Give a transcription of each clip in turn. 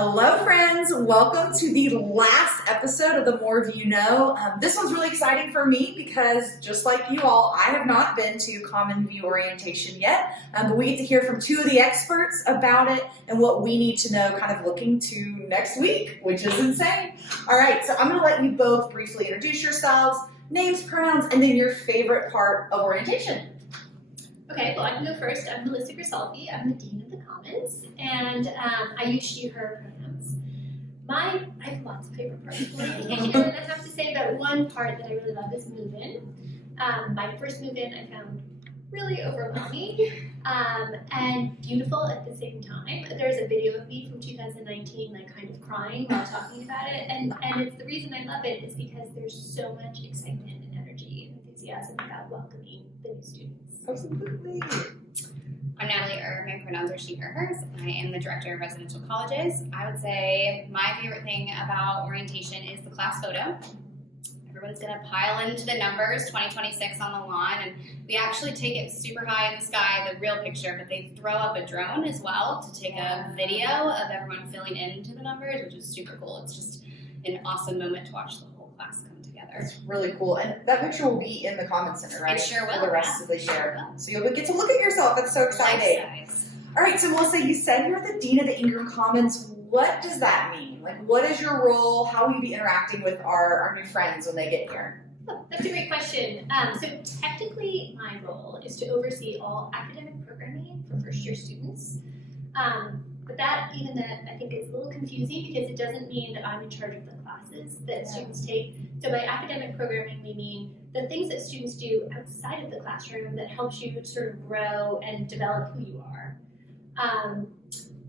Hello, friends. Welcome to the last episode of The More You Know. This one's really exciting for me because, just like you all, I have not been to Common View orientation yet, but we get to hear from two of the experts about it and what we need to know kind of looking to next week, which is insane. All right, so I'm going to let you both briefly introduce yourselves, names, pronouns, and then your favorite part of orientation. Okay, well, I can go first. I'm Melissa Grisalfi. I'm the Dean of the Commons, and I use she, her pronouns. I have lots of favorite parts of orientation, and I have to say that one part that I really love is move-in. My first move-in I found really overwhelming and beautiful at the same time. There's a video of me from 2019, like kind of crying while talking about it, and it's the reason I love it is because there's so much excitement and energy and enthusiasm about welcoming the new students. Absolutely. I'm Natalie Err. My pronouns are she, her, hers. I am the director of residential colleges. I would say my favorite thing about orientation is the class photo. Everyone's going to pile into the numbers, 2026 on the lawn, and we actually take it super high in the sky, the real picture, but they throw up a drone as well to take a video of everyone filling into the numbers, which is super cool. It's just an awesome moment to watch the whole class come together. That's really cool. And that picture will be in the Commons Center, right? It sure will. For the rest of the year. So you'll get to look at yourself. That's so exciting. Life-size. All right, so Melissa, you said you're the Dean of the Ingram Commons. What does that mean? Like, what is your role? How will you be interacting with our new friends when they get here? Oh, that's a great question. So technically, my role is to oversee all academic programming for first-year students. But that I think is a little confusing because it doesn't mean that I'm in charge of the classes that students take. So by academic programming, we mean the things that students do outside of the classroom that helps you sort of grow and develop who you are.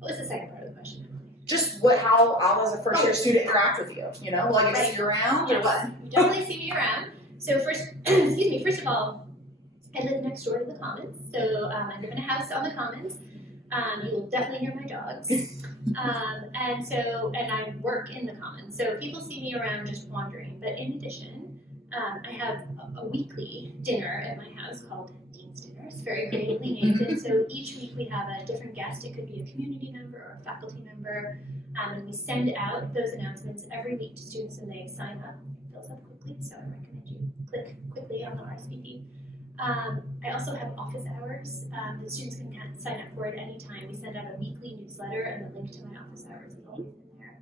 What was the second part of the question? Just how does a first-year student interact with you? You know, will I get to see you around or what? You definitely see me around. So first of all, I live next door to the Commons. So I live in a house on the Commons. You will definitely hear my dogs. And I work in the Commons. So people see me around just wandering. But in addition, I have a weekly dinner at my house called Dean's Dinner. It's very creatively named. And so each week we have a different guest. It could be a community member or a faculty member. And we send out those announcements every week to students and they sign up. It fills up quickly, so I recommend you click quickly on the RSVP. I also have office hours that students can sign up for at any time. We send out a weekly newsletter and the link to my office hours is always in there.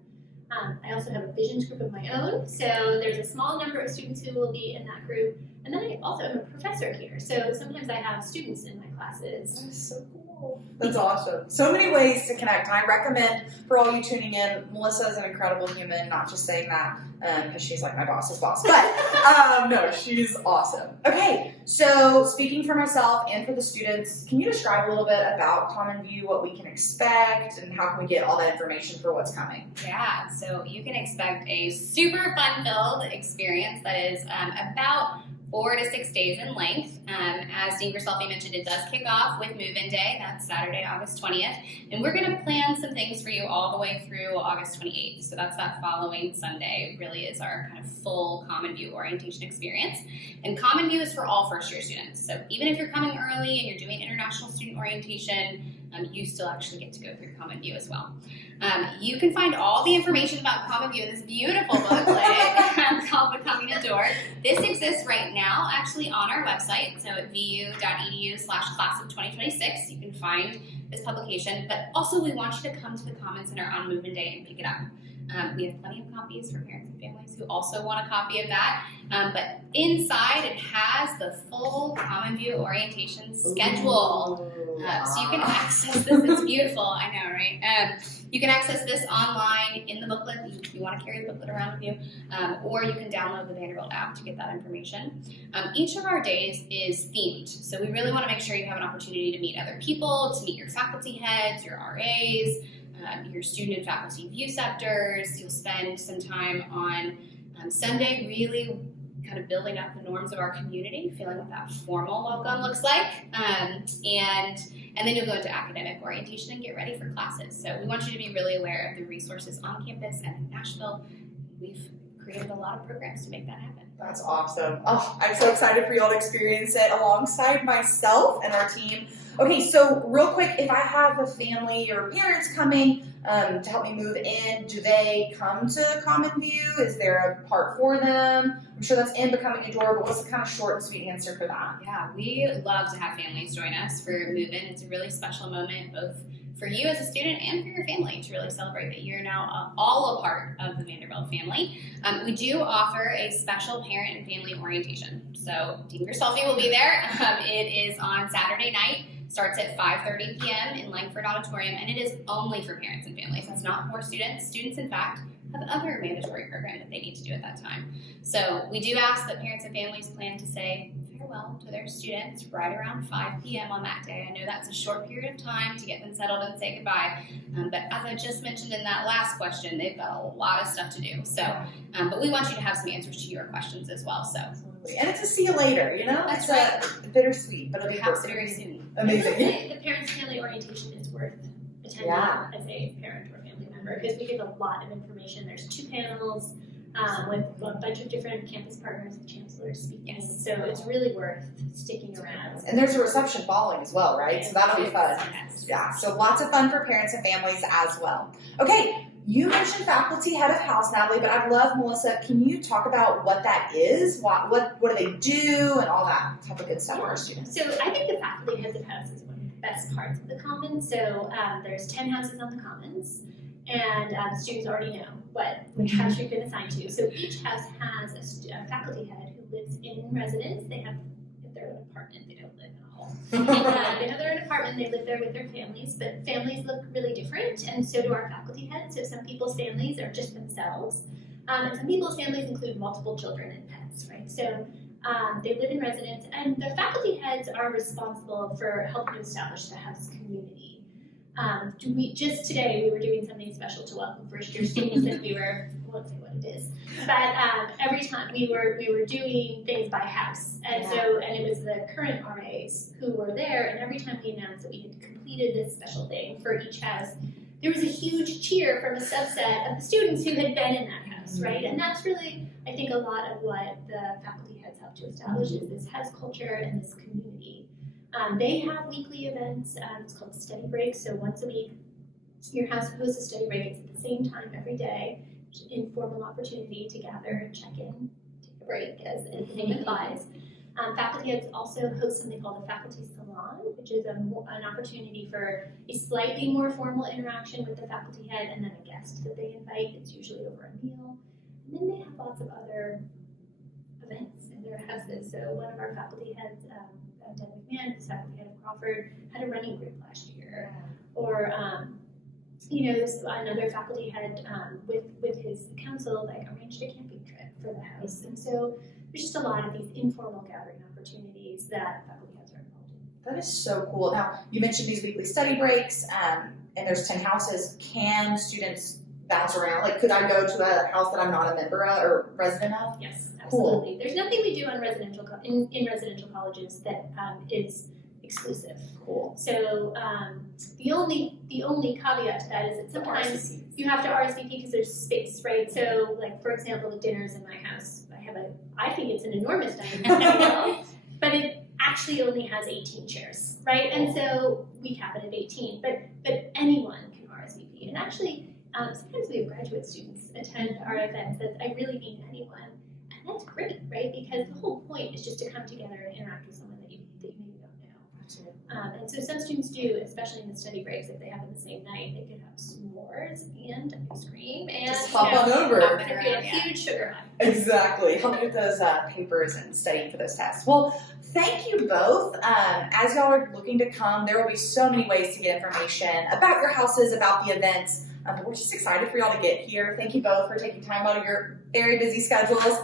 I also have a visions group of my own, so there's a small number of students who will be in that group. And then I also am a professor here, so sometimes I have students in my classes. That's so cool. That's awesome. So many ways to connect. I recommend for all you tuning in, Melissa is an incredible human, not just saying that because she's like my boss's boss, but no, she's awesome. Okay, so speaking for myself and for the students, can you describe a little bit about Common View, what we can expect, and how can we get all that information for what's coming? Yeah, so you can expect a super fun-filled experience that is about 4 to 6 days in length. As Dean Grisalfi mentioned, it does kick off with Move-In Day. That's Saturday, August 20th. And we're going to plan some things for you all the way through August 28th. So that's that following Sunday. It really is our kind of full Common View orientation experience. And Common View is for all first-year students. So even if you're coming early and you're doing international student orientation, you still actually get to go through Common View as well. You can find all the information about Common View in this beautiful booklet called Becoming a Dork. This exists right now actually on our website, so at vu.edu/class of 2026. You can find this publication, but also we want you to come to the Common Center on Move-In Day and pick it up. We have plenty of copies for parents and families who also want a copy of that. But inside it has the full Common View orientation schedule. So you can access this. It's beautiful. I know, right? You can access this online in the booklet if you want to carry the booklet around with you, or you can download the Vanderbilt app to get that information. Each of our days is themed, so we really want to make sure you have an opportunity to meet other people, to meet your faculty heads, your RAs, your student and faculty view sectors. You'll spend some time on Sunday really kind of building up the norms of our community, feeling what that formal welcome looks like, and then you'll go into academic orientation and get ready for classes. So we want you to be really aware of the resources on campus and in Nashville. We've created a lot of programs to make that happen. That's awesome. Oh, I'm so excited for you all to experience it alongside myself and our team. Okay, so real quick, if I have a family or parents coming, to help me move in. Do they come to Common View? Is there a part for them? I'm sure that's in Becoming a Doer, but what's the kind of short and sweet answer for that? Yeah, we love to have families join us for move-in. It's a really special moment, both for you as a student and for your family, to really celebrate that you're now all a part of the Vanderbilt family. We do offer a special parent and family orientation. So Dean Grisolfi will be there. It is on Saturday night. Starts at 5:30 p.m. in Langford Auditorium, and it is only for parents and families. It's not for students. Students, in fact, have other mandatory programs that they need to do at that time. So we do ask that parents and families plan to say farewell to their students right around 5 p.m. on that day. I know that's a short period of time to get them settled and say goodbye, but as I just mentioned in that last question, they've got a lot of stuff to do. So, but we want you to have some answers to your questions as well. So, and it's a see you later, you know? That's it's bittersweet, but it'll be perhaps very soon. Amazing. The parents' family orientation is worth attending Yeah. as a parent or family member because we give a lot of information. There's 2 panels with a bunch of different campus partners, the chancellor speaking. Yes. So it's really worth sticking around. And there's a reception following as well, right? So that'll be fun. Yes. Yeah, so lots of fun for parents and families as well. Okay, you mentioned faculty head of house, Natalie, but I'd love, Melissa, can you talk about what that is? What do they do and all that type of good stuff for our students? So I think the faculty heads of house is one of the best parts of the Commons. So there's 10 houses on the Commons, and students already know what house you've been assigned to. So each house has a faculty head who lives in residence. They have their own apartment. They don't live in a home. They have their own apartment. They live there with their families, but families look really different, and so do our faculty heads. So some people's families are just themselves, and some people's families include multiple children and pets, right? So they live in residence, and the faculty heads are responsible for helping to establish the house community. Just today we were doing something special to welcome first year students, and I won't say what it is, but every time we were doing things by house, and and it was the current RAs who were there, and every time we announced that we had completed this special thing for each house, there was a huge cheer from a subset of the students who had been in that house, right? And that's really, I think, a lot of what the faculty heads help to establish is this house culture and this community. They have weekly events. It's called study breaks. So once a week, your house hosts a study break. It's at the same time every day. It's an informal opportunity to gather and check in, take a break, as the name implies. Faculty heads also host something called a faculty salon, which is an opportunity for a slightly more formal interaction with the faculty head and then a guest that they invite. It's usually over a meal. And then they have lots of other events in their houses. So one of our faculty heads, Deb McMahon, who's faculty head of Crawford, had a running group last year. Or, another faculty head with his council arranged a camping trip for the house. And so there's just a lot of these informal gathering opportunities that faculty heads are involved in. That is so cool. Now, you mentioned these weekly study breaks, and there's 10 houses. Can students bounce around? Like, could I go to a house that I'm not a member of or resident of? Yes, absolutely. Cool. There's nothing we do on in residential colleges that is exclusive. Cool. So the only caveat to that is that sometimes you have to RSVP because there's space, right? So, like, for example, the dinners in my house, I think it's an enormous dining room, but it actually only has 18 chairs, right? And so we cap it at 18, but anyone can RSVP. And actually, sometimes we have graduate students attend our events that I really mean anyone. And that's great, right? Because the whole point is just to come together and interact with someone that you maybe don't know. Absolutely. And so some students do, especially in the study breaks, if they have it the same night, they could have s'mores and ice cream and Just hop on over. it could be a huge sugar high. Exactly. Help me with those papers and studying for those tests. Well, thank you both. As y'all are looking to come, there will be so many ways to get information about your houses, about the events. But we're just excited for y'all to get here. Thank you both for taking time out of your very busy schedules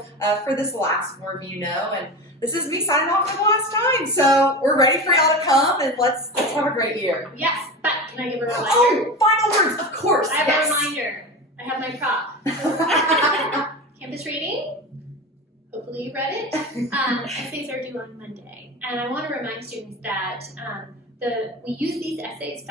for this last More View Know. And this is me signing off for the last time. So we're ready for y'all to come, and let's have a great year. Yes, but can I give a reminder? Oh, final words, of course. I have yes. a reminder. I have my prop. Campus reading. Hopefully you read it. Essays are due on Monday. And I want to remind students that we use these essays,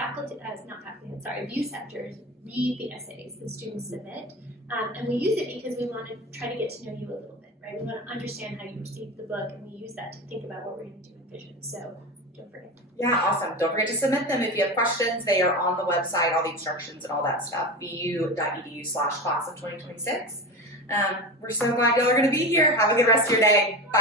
view sectors read the essays that students submit. And we use it because we want to try to get to know you a little bit, right? We want to understand how you received the book, and we use that to think about what we're going to do in Vision. So don't forget. Yeah, awesome. Don't forget to submit them if you have questions. They are on the website, all the instructions and all that stuff, bu.edu/class of 2026. We're so glad y'all are going to be here. Have a good rest of your day. Bye.